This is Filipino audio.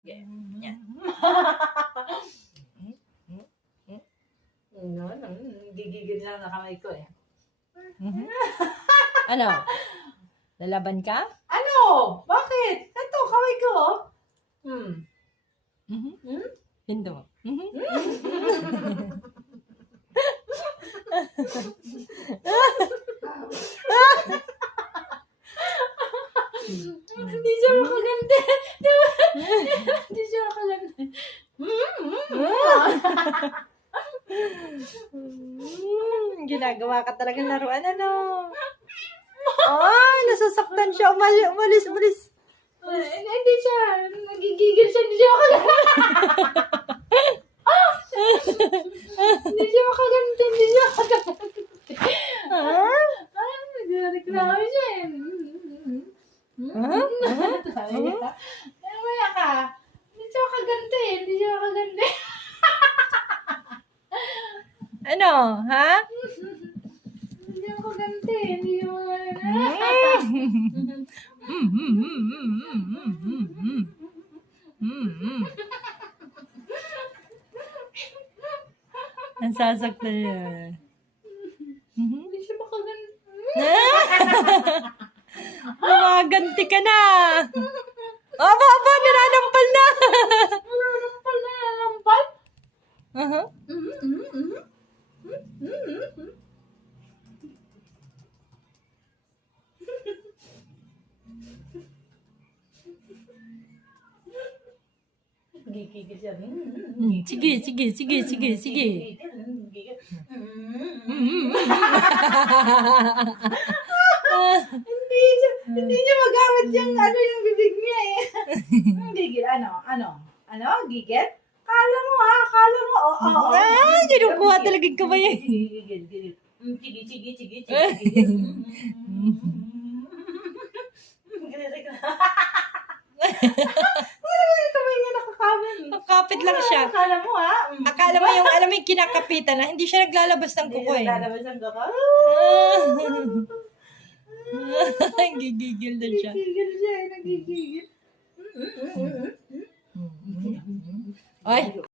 Yan. Gigigil lang na kamay ko eh. Ano? Lalaban ka? Ano? Bakit? Ito, kamay ko. Hindi. Hindi siya makaganti. Hindi siya makaganti. Ginagawa ka talagang laruan, ano? Ay, nasasaktan siya. Umalis. Hindi siya. Nagigigil siya. Hindi siya makaganti. Hindi siya makaganti. Nagreklamo siya eh. Namaya ka. Hindi siya makaganti. Ano? Ha? Hindi siya makaganti. Nasasaktan siya. Hindi siya makaganti. Gumaganti ka na. Aba, nilalampal na. Nalampal? Gigigil siya. Sige. Hindi niya magamit yung yung bibig niya eh. Gigil, ano? Gigil? Akala mo, oo. Ay, kinukuha talaga yung kamay. Gigil. Sige. Kamay niya nakakamay. Kapit lang siya. Akala mo Akala mo yung kinakapitan na hindi siya naglalabas ng kuko eh. Lalabas ang gaka. Gigigil na siya. Nagigigil siya. Nagigigil. Ay,